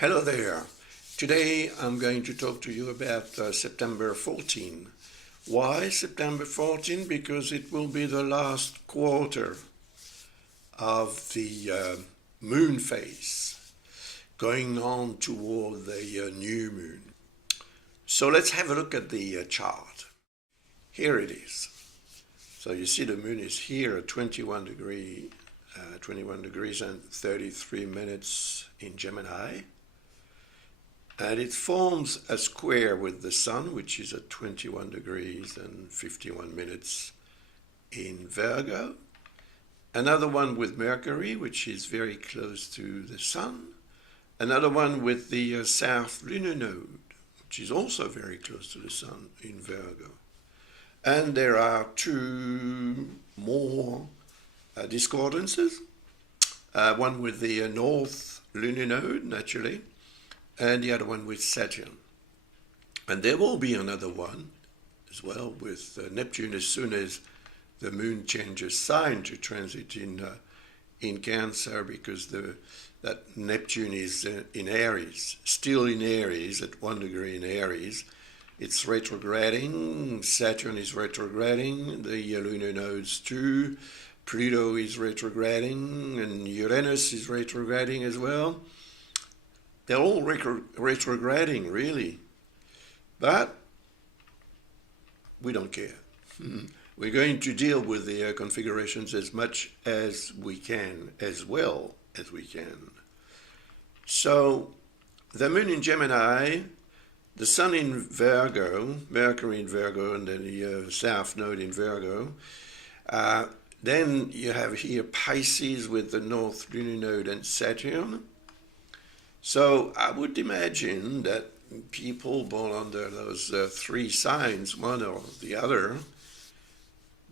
Hello there. Today I'm going to talk to you about September 14. Why September 14? Because it will be the last quarter of the moon phase, going on toward the new moon. So let's have a look at the chart. Here it is. So you see the moon is here at 21 degrees and 33 minutes in Gemini. And it forms a square with the Sun, which is at 21 degrees and 51 minutes in Virgo. Another one with Mercury, which is very close to the Sun. Another one with the South Lunar Node, which is also very close to the Sun in Virgo. And there are two more discordances. One with the North Lunar Node, naturally, and the other one with Saturn. And there will be another one as well with Neptune as soon as the moon changes sign to transit in Cancer, because that Neptune is in Aries, still in Aries at 1 degree in Aries. It's retrograding, Saturn is retrograding, the lunar nodes too, Pluto is retrograding, and Uranus is retrograding as well. They're all retrograding, really. But we don't care. We're going to deal with the configurations as much as we can, as well as we can. So the moon in Gemini, the Sun in Virgo, Mercury in Virgo, and then the South Node in Virgo. Then you have here Pisces with the North Lunar Node and Saturn. So I would imagine that people born under those three signs, one or the other,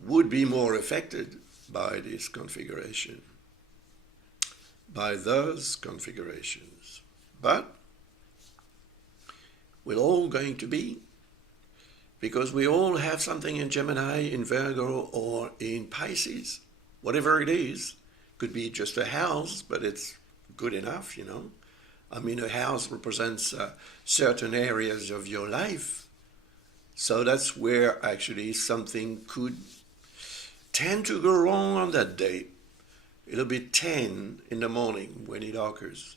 would be more affected by this configuration, by those configurations. But we're all going to be, because we all have something in Gemini, in Virgo, or in Pisces. Whatever it is, could be just a house, but it's good enough, I mean, a house represents certain areas of your life. So that's where actually something could tend to go wrong on that day. It'll be 10 in the morning when it occurs.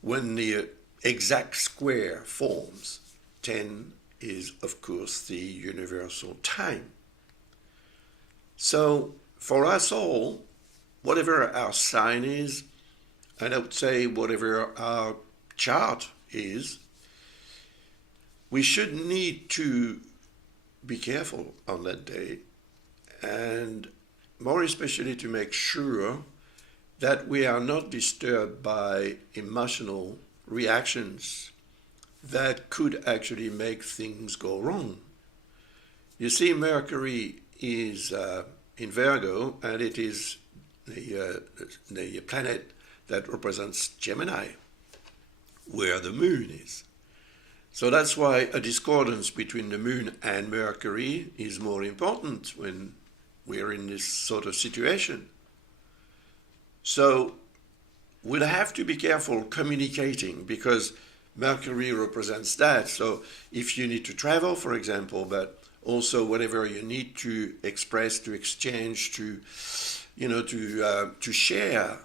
When the exact square forms, 10 is, of course, the universal time. So for us all, whatever our sign is, and I would say whatever our chart is, we should need to be careful on that day, and more especially to make sure that we are not disturbed by emotional reactions that could actually make things go wrong. You see, Mercury is in Virgo, and it is the planet that represents Gemini, where the moon is. So that's why a discordance between the moon and Mercury is more important when we're in this sort of situation. So we'll have to be careful communicating, because Mercury represents that. So if you need to travel, for example, but also whatever you need to express, to exchange, to share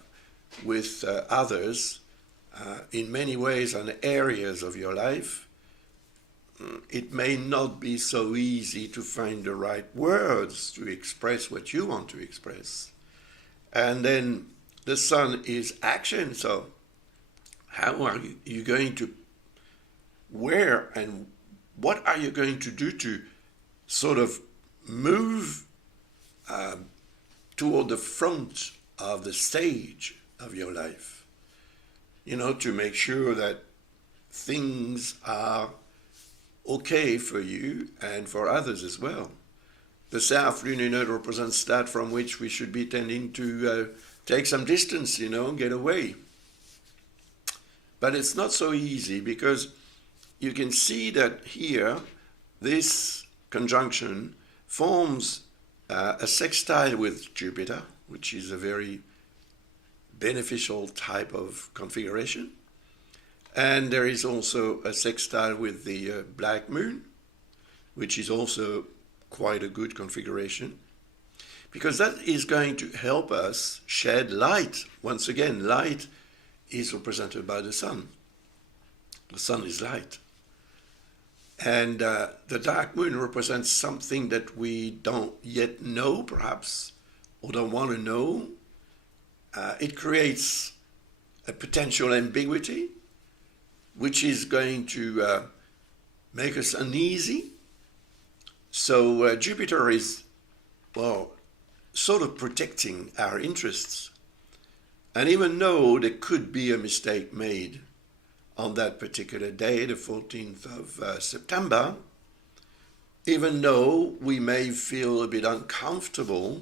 with others in many ways on areas of your life, it may not be so easy to find the right words to express what you want to express. And then the Sun is action, so how are you going to, where and what are you going to do to sort of move toward the front of the stage of your life, to make sure that things are okay for you and for others as well. The South Lunar Node represents that from which we should be tending to take some distance, get away. But it's not so easy, because you can see that here, this conjunction forms a sextile with Jupiter, which is a very beneficial type of configuration. And there is also a sextile with the black moon, which is also quite a good configuration, because that is going to help us shed light. Once again, light is represented by the sun. The sun is light. And the dark moon represents something that we don't yet know, perhaps, or don't want to know. It creates a potential ambiguity, which is going to make us uneasy. So Jupiter is, well, sort of protecting our interests. And even though there could be a mistake made on that particular day, the 14th of September, even though we may feel a bit uncomfortable,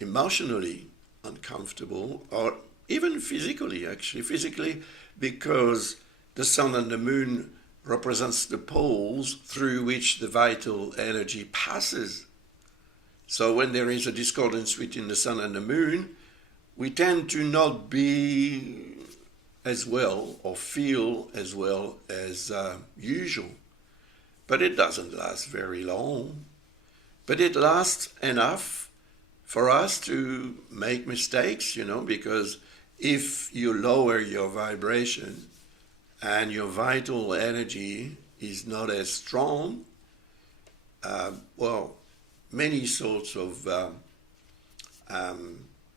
emotionally uncomfortable, or even physically, actually, physically, because the sun and the moon represents the poles through which the vital energy passes. So when there is a discordance between the sun and the moon, we tend to not be as well or feel as well as usual. But it doesn't last very long. But it lasts enough for us to make mistakes, because if you lower your vibration and your vital energy is not as strong, many sorts of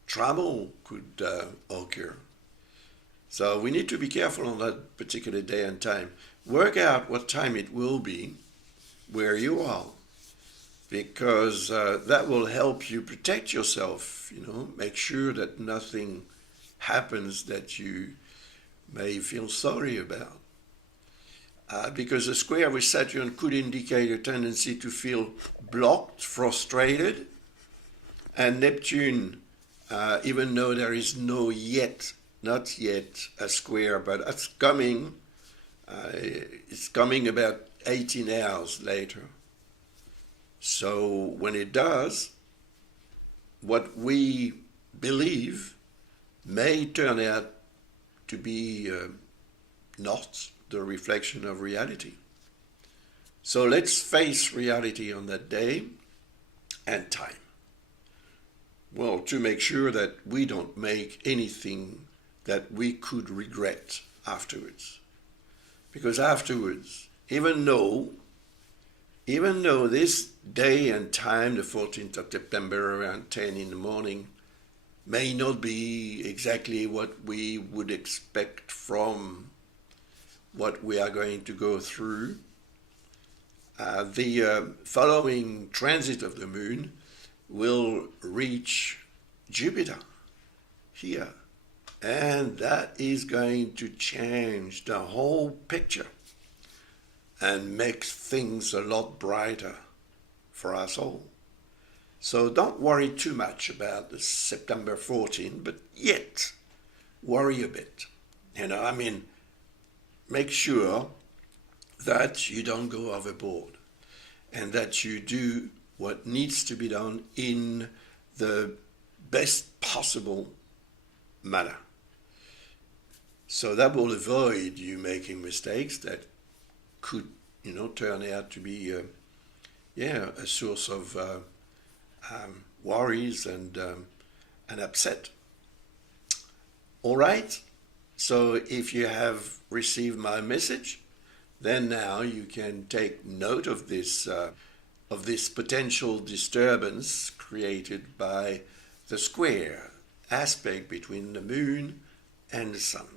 trouble could occur. So we need to be careful on that particular day and time. Work out what time it will be where you are, because that will help you protect yourself, make sure that nothing happens that you may feel sorry about. Because a square with Saturn could indicate a tendency to feel blocked, frustrated, and Neptune, even though there is not yet a square, but it's coming about 18 hours later. So when it does, what we believe may turn out to be not the reflection of reality. So let's face reality on that day and time. Well, to make sure that we don't make anything that we could regret afterwards. Because afterwards, even though this day and time, the 14th of September around 10 in the morning, may not be exactly what we would expect from what we are going to go through, the following transit of the moon will reach Jupiter here. And that is going to change the whole picture and make things a lot brighter for us all. So don't worry too much about the September 14, but yet worry a bit. Make sure that you don't go overboard and that you do what needs to be done in the best possible manner. So that will avoid you making mistakes that could, turn out to be, a source of worries and upset. All right. So if you have received my message, then now you can take note of this potential disturbance created by the square aspect between the moon and the sun.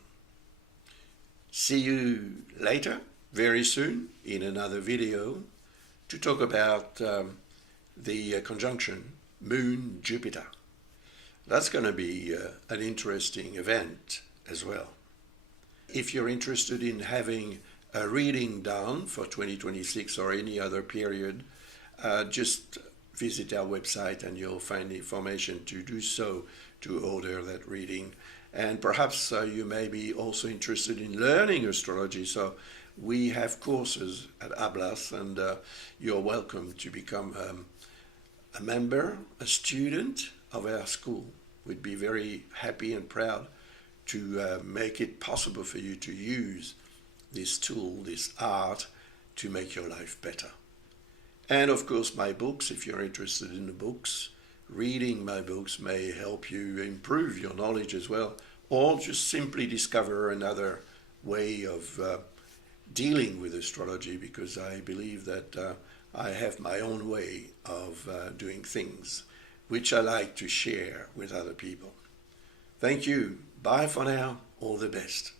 See you later, very soon, in another video to talk about the conjunction Moon-Jupiter. That's going to be an interesting event as well. If you're interested in having a reading done for 2026 or any other period, just visit our website and you'll find the information to do so, to order that reading. And perhaps you may be also interested in learning astrology. So we have courses at Ablas, and you're welcome to become a member, a student of our school. We'd be very happy and proud to make it possible for you to use this tool, this art, to make your life better. And of course, my books, if you're interested in the books, reading my books may help you improve your knowledge as well, or just simply discover another way of dealing with astrology, because I believe that I have my own way of doing things, which I like to share with other people. Thank you. Bye for now. All the best.